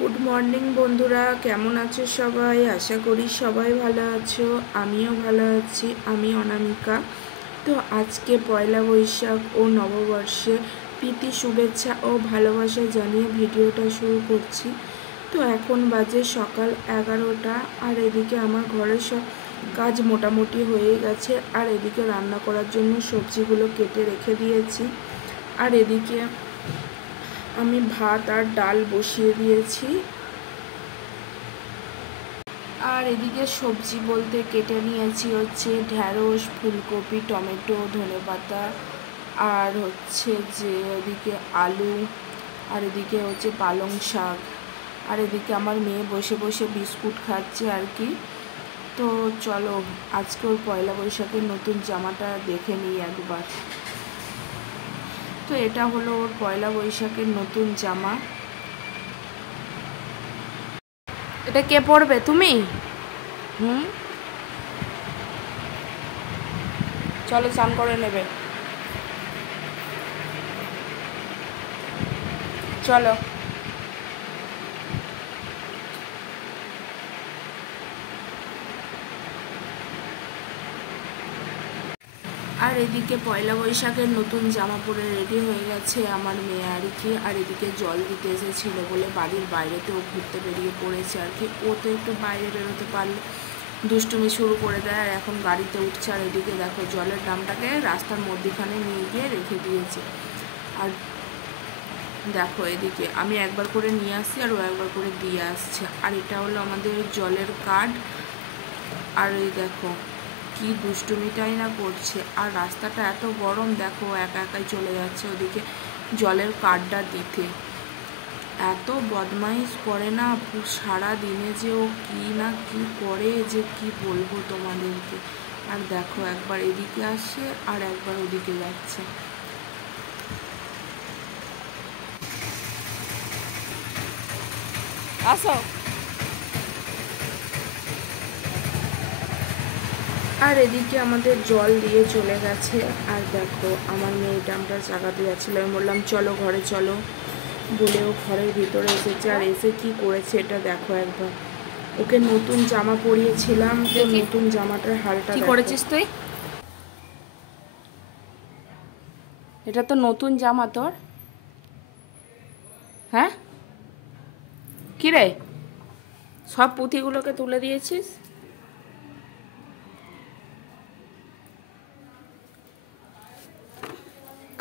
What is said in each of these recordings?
Good morning বন্ধুরা, কেমন আছো সবাই? আশা করি সবাই ভালো আছো, আমিও ভালো আছি। আমি অনামিকা। তো আজকে পয়লা বৈশাখ ও নববর্ষে প্রীতি শুভেচ্ছা ও ভালোবাসা জানিয়ে ভিডিওটা শুরু করছি। তো এখন বাজে সকাল 11টা, আর এদিকে আমার ঘরের সব কাজ মোটামুটি হয়ে গেছে, আর এদিকে রান্না করার জন্য সবজিগুলো কেটে রেখে দিয়েছি। আর এদিকে আমি ভাত আর ডাল বসিয়ে দিয়েছি। আর এদিকে সবজি বলতে কেটে নিয়েছি হচ্ছে ঢ্যাঁড়স, ফুলকপি, টমেটো, ধনেপাতা, আর হচ্ছে যে এদিকে আলু, আর এদিকে হচ্ছে পালং শাক। আর এদিকে আমার মেয়ে বসে বসে বিস্কুট খাচ্ছে আর কি। তো চলো আজকে ওর পয়লা বৈশাখের নতুন জামাটা দেখে নিই একবার। তো এটা হলো ওর পয়লা বৈশাখের নতুন জামা। এটা কে পরবে? তুমি? চলো স্নান করে নেবে, চলো। আর এদিকে পয়লা বৈশাখের নতুন জামা পরে রেডি হয়ে গেছে আমার মেয়ে আর কি। আর এদিকে জল দিতে এসেছিল বলে বাড়ির বাইরেতেও ঘুরতে বেরিয়ে পড়েছে আর কি। ও তো একটু বাইরে বেরোতে পারলে দুষ্টুমি শুরু করে দেয়, আর এখন গাড়িতে উঠছে। আর এদিকে দেখো জলের ড্রামটাকে রাস্তার মধ্যখানে নিয়ে গিয়ে রেখে দিয়েছে। আর দেখো এদিকে আমি একবার করে নিয়ে আসছি আর ও একবার করে দিয়ে আসছে। আর এটা হলো আমাদের জলের কার্ড। আর এই দেখো কি দুষ্টুমিটাই না করছে। আর রাস্তাটা এত গরম, দেখো একা একাই চলে যাচ্ছে ওদিকে জলের কার্ডটা দিতে। এত বদমাইশ করে না, সারা দিনে যে ও কি না কি করে যে কি বলবো তোমাদেরকে। আর দেখো একবার এদিকে আসছে আর একবার ওদিকে যাচ্ছে। আসো। আর এদিকে আমাদের জল দিয়ে চলে গেছে। আর দেখো আমার মেয়ে ড্রামটা চাকাতে যাচ্ছিল, আমি বললাম চলো ঘরে চলো বলেও ঘরের ভিতরে এসেছে। আর এসে কি করেছে এটা দেখো একবার। ওকে নতুন জামা পরিয়েছিলাম, তো নতুন জামাটার হালটা কি করেছিস তুই? এটা তো নতুন জামা তোর। হ্যাঁ কি রে, সব পুঁথিগুলোকে তুলে দিয়েছিস?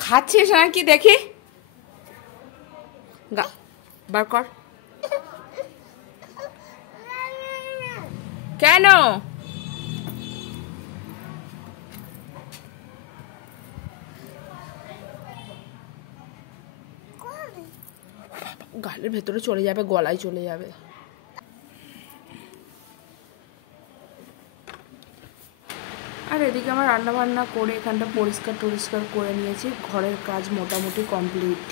খাচ্ছিস নাকি দেখি? বার কর। কেন? গালের ভেতরে চলে যাবে, গলায় চলে যাবে। আর এদিকে আমার রান্না বান্না করে এখানটা পরিষ্কার টরিষ্কার করে নিয়েছি, ঘরের কাজ মোটামুটি কমপ্লিট।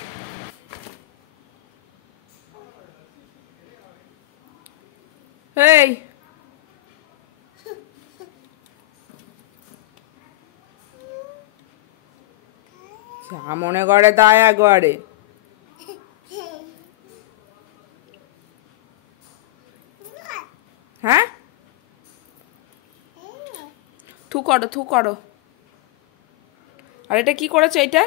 এই যা মনে করে তাই একবারে। হ্যাঁ থু করো, থু করো। আর এটা কি করেছে? এটা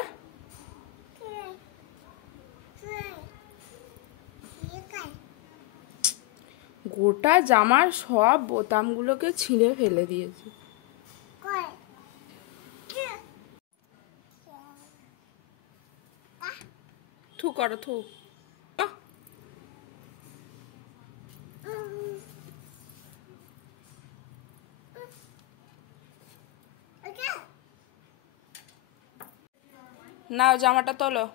গোটা জামার সব বোতামগুলোকে ছিঁড়ে ফেলে দিয়েছে। থু করো, থু। নাও জামাটা তোলো,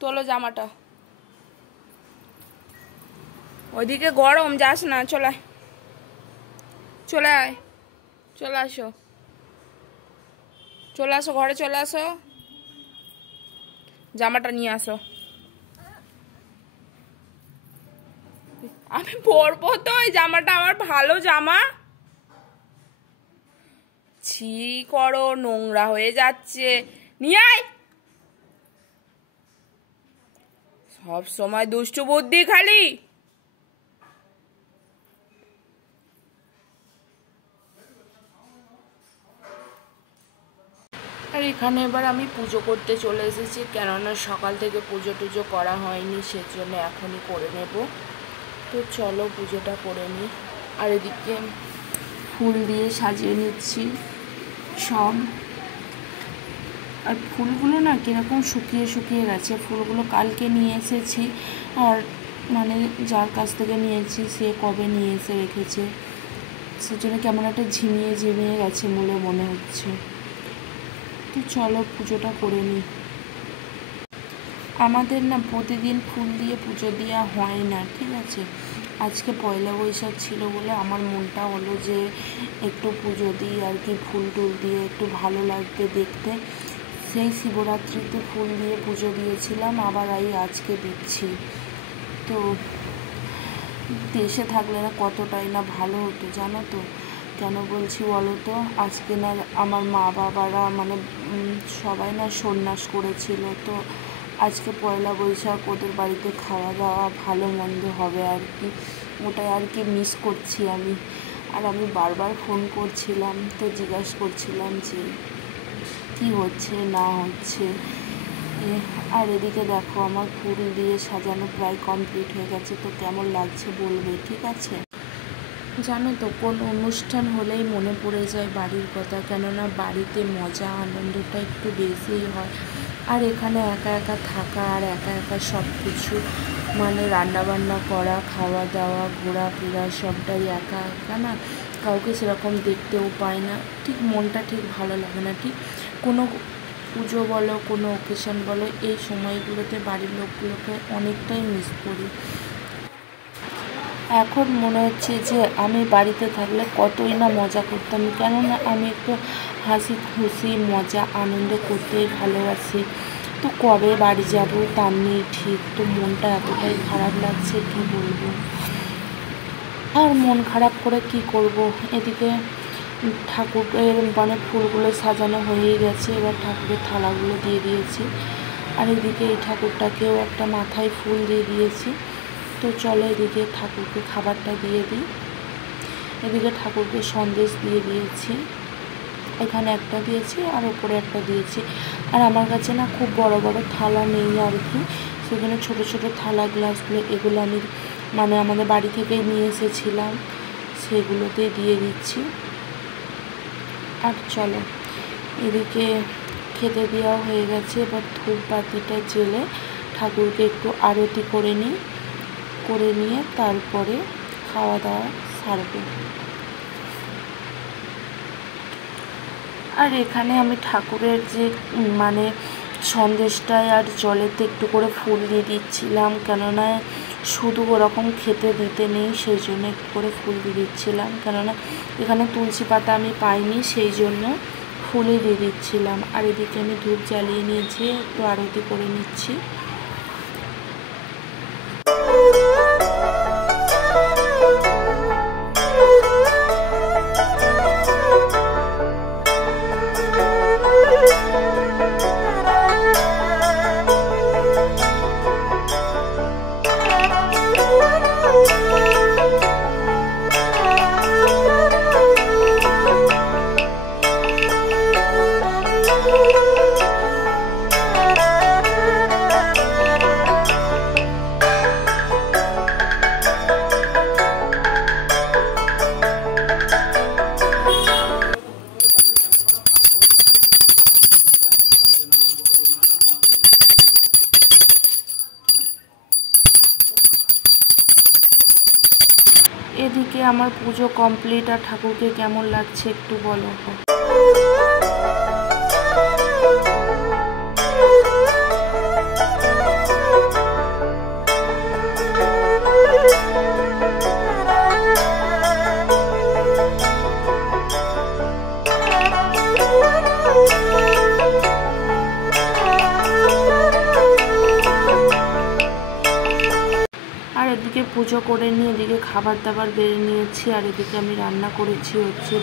তোলো জামাটা। ওইদিকে গরম, যাস না, চলে আয়, চলে আয়, চলে আসো, চলে আসো ঘরে, চলে আসো, জামাটা নিয়ে আসো। আমি পরবো তো, এই জামাটা আমার ভালো জামা। ছি করো, নোংরা হয়ে যাচ্ছে, নিয়ে আয়। সব সময় দুষ্টু বুদ্ধি খালি। আর এখানে এবার আমি পুজো করতে চলে এসেছি, কেননা সকাল থেকে পুজো টুজো করা হয়নি, সেজন্য এখনই করে নেব। তো চলো পুজোটা করে নিই। আর এদিকে ফুল দিয়ে সাজিয়ে নিচ্ছি সব। আর ফুলগুলো না কীরকম শুকিয়ে শুকিয়ে গেছে, ফুলগুলো কালকে নিয়ে এসেছি, আর মানে যার কাছ থেকে নিয়েছি সে কবে নিয়ে এসে রেখেছে, সেজন্য কেমন একটা ঝিমিয়ে ঝিমিয়ে গেছে বলে মনে হচ্ছে। তো চলো পুজোটা করে নিই। আমাদের না প্রতিদিন ফুল দিয়ে পুজো দেওয়া হয় না, ঠিক আছে। আজকে পয়লা বৈশাখ ছিল বলে আমার মনটা হলো যে একটু পুজো দিই আর কি, ফুল টুল দিয়ে একটু ভালো লাগবে দেখতে। সেই শিবরাত্রিতে ফুল দিয়ে পুজো দিয়েছিলাম, আবার আজকে দিচ্ছি। তো দেশে থাকলে না কতটাই না ভালো হতো জানো তো। কেন বলছি বলো তো, আজকে না আমার মা বাবারা মানে সবাই না সন্ন্যাস করেছিল, তো আজকে পয়লা বৈশাখ ওদের বাড়িতে খাওয়া দাওয়া ভালো মন্দ হবে আর কি, ওটাই আর কি মিস করছি আমি। আর আমি বারবার ফোন করছিলাম, তো জিজ্ঞাসা করছিলাম যে কী হচ্ছে না হচ্ছে। আর এদিকে দেখো আমার ফুল দিয়ে সাজানো প্রায় কমপ্লিট হয়ে গেছে, তো কেমন লাগছে বলবে, ঠিক আছে। জানো তো কোন অনুষ্ঠান হলেই মনে পড়ে যায় বাড়ির কথা, কেননা বাড়িতে মজা আনন্দটা একটু বেশিই হয়। আর এখানে একা একা থাকা আর একা একা সব কিছু মানে রান্নাবান্না করা, খাওয়া দাওয়া, ঘোরাফেরা সবটাই একা একা না, কাউকে সেরকম দেখতেও পায় না, ঠিক মনটা ঠিক ভালো লাগে না। ঠিক কোনো পুজো বলো, কোনো অকেশন বলো, এই সময়গুলোতে বাড়ির লোকগুলোকে অনেকটাই মিস করি। এখন মনে হচ্ছে যে আমি বাড়িতে থাকলে কতই না মজা করতাম, কেননা আমি একটু হাসি খুশি মজা আনন্দ করতেই ভালোবাসি। তো কবে বাড়ি যাব তার নেই ঠিক, তো মনটা এতটাই খারাপ লাগছে কি বলবো। আর মন খারাপ করে কি করব, এদিকে ঠাকুরের মানে ফুলগুলো সাজানো হয়েই গেছে, এবার ঠাকুরের থালাগুলো দিয়ে দিয়েছি। আর এদিকে এই ঠাকুরটাকেও একটা মাথায় ফুল দিয়ে দিয়েছি। তো চলো এদিকে ঠাকুরকে খাবারটা দিয়ে দিই। এদিকে ঠাকুরকে সন্দেশ দিয়ে দিয়েছি, এখানে একটা দিয়েছি আর ওপরে একটা দিয়েছি। আর আমার কাছে না খুব বড় বড় থালা নেই আর কি, সেখানে ছোট ছোট থালা গ্লাসগুলো এগুলো আমি মানে আমাদের বাড়ি থেকেই নিয়ে এসেছিলাম, সেগুলোতেই দিয়ে দিচ্ছি। আর চলো এদিকে খেতে দেওয়া হয়ে গেছে, এবার ধূপবাতিটা জ্বেলে ঠাকুরকে একটু আরতি করে নিয়ে তারপরে খাওয়া দাওয়া সারবো। আর এখানে আমি ঠাকুরের যে মানে সন্দেশটায় আর জলেতে একটু করে ফুল দিয়ে দিচ্ছিলাম, কেননা শুধু ওরকম খেতে দিতে নেই, সেই জন্য একটু করে ফুল দিয়ে দিচ্ছিলাম, কেননা এখানে তুলসী পাতা আমি পাইনি, সেই জন্য ফুলই দিয়ে দিচ্ছিলাম। আর এদিকে আমি ধূপ জ্বালিয়ে নিয়েছি, একটু আরতি করে নিচ্ছি। এদিকে আমার পুজো কমপ্লিট, আর ঠাকুরকে কেমন লাগছে একটু বলো। আর এদিকে পুজো করে নিয়ে এদিকে খাবার দাবার বেড়ে নিয়েছি। আর এদিকে আমি রান্না করেছি হচ্ছে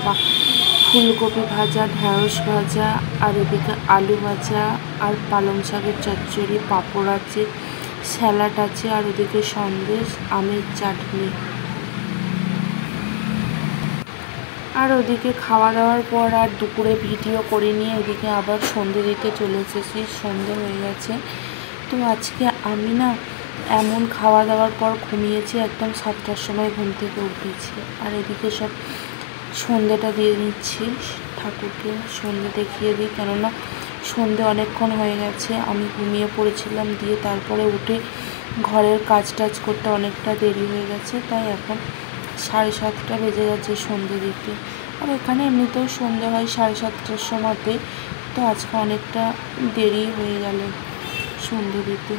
ফুলকপি ভাজা, ঢেঁড়স ভাজা, আর এদিকে আলু ভাজা, আর পালং শাকের চচ্চড়ি, পাঁপড় আছে, স্যালাড আছে, আর এদিকে সন্দেশ, আমের চাটনি। আর ওদিকে খাওয়া দাওয়ার পর আর দুপুরে ভিডিও করে নিয়ে এদিকে আবার সন্ধে দিতে চলে এসেছি, সন্ধে হয়ে গেছে। তো আজকে আমি না এমন খাওয়া দাওয়ার পর ঘুমিয়েছি, একদম 7টার সময় ঘুম থেকে উঠেছি। আর এদিকে সব সন্ধেটা দিয়ে নিচ্ছি, ঠাকুরকে সন্ধে দেখিয়ে দিই, কেননা সন্ধে অনেকক্ষণ হয়ে গেছে, আমি ঘুমিয়ে পড়েছিলাম, দিয়ে তারপরে উঠে ঘরের কাজ টাজ করতে অনেকটা দেরি হয়ে গেছে, তাই এখন 7:30 বেজে গেছে সন্ধে দিতে। আর এখানে এমনিতেও সন্ধে হয় 7:30টার সময়তে, তো আজকে অনেকটা দেরি হয়ে গেল সন্ধে দিতে।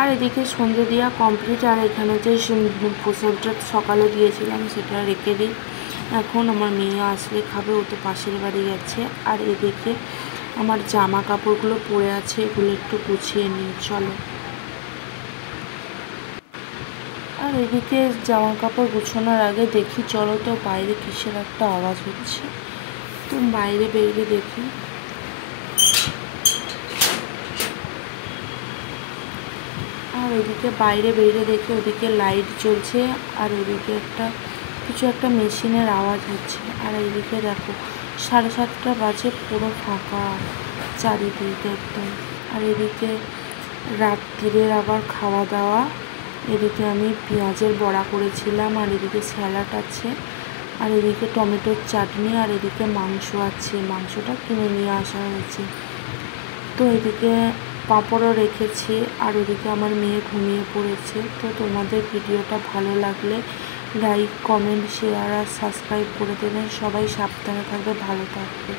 আর এদিকে সন্ধে দেওয়া কমপ্লিট। আর এখানে যে প্রসাদটা সকালে দিয়েছিলাম সেটা রেখে দিই, এখন আমার মেয়ে আসলে খাবে, ও তো পাশের বাড়ি গেছে। আর এদিকে আমার জামা কাপড়গুলো পরে আছে, এগুলো একটু গুছিয়ে নিই, চলো। আর এদিকে জামা কাপড় গুছানোর আগে দেখি, চলো তো বাইরে কিসের একটা আওয়াজ হচ্ছে, তো বাইরে বেরিয়ে দেখি। আর ওদিকে বাইরে বেরিয়ে দেখি ওদিকে লাইট জ্বলছে, আর ওদিকে কিছু একটা মেশিনের আওয়াজ হচ্ছে। আর এইদিকে দেখো 7:30 বাজে, পুরো ফাঁকা চারিদিকে একদম। আর এদিকে রাত্রিরের আবার খাওয়া দাওয়া, এদিকে আমি পেঁয়াজের বড়া করেছিলাম, আর এদিকে স্যালাড আছে, আর এদিকে টমেটোর চাটনি, আর এদিকে মাংস আছে, মাংসটা কিনে নিয়ে আসা হয়েছে। তো এদিকে পাঁপড়ও রেখেছি, আর ওদিকে আমার মেয়ে ঘুমিয়ে পড়েছে। তো তোমাদের ভিডিওটা ভালো লাগলে লাইক, কমেন্ট, শেয়ার আর সাবস্ক্রাইব করে দেবেন। সবাই সাবধানে থাকবে, ভালো থাকবে।